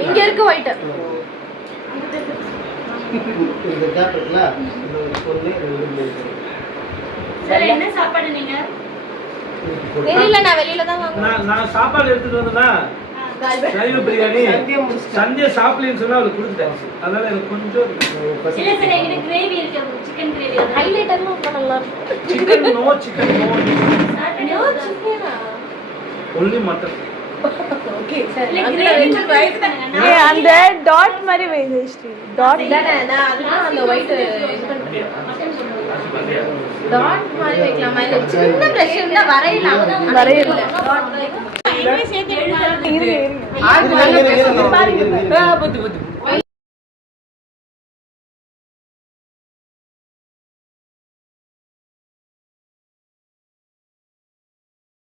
இங்க இருக்கு ஒயிட் இந்த கேப் இருக்குல இந்த பொண்ணு சார் என்ன சாப்பாடு நீங்க வெளியில தான் வாங்குறேன் நான் சாப்பாடு எடுத்துட்டு வந்தேனா சைவ பிரியாணி சந்தியா சாப்பிடுன்னு சொன்னா அவளுக்கு கொடுத்துட்டேன் அதனால எனக்கு கொஞ்சம் இல்ல சார் எங்க கிரேவி இருக்கு சிக்கன் கிரேவி ஹைலைட் எல்லாம் ரொம்ப நல்லா இருக்கு சிக்கன் நோ நோ சிக்கனா only mutton ஓகே சார் அந்த டாட் மாதிரி வெயிஸ்டி டாட் தானே நான் அதுதான் அந்த ஒயிட் இது பண்றேன் டாட் மாதிரி வைக்கலாமா இல்ல சின்ன பிரஷ் இருந்தா வரையலாம் வரையல டாட் இருங்க பாருங்க புத்து புத்து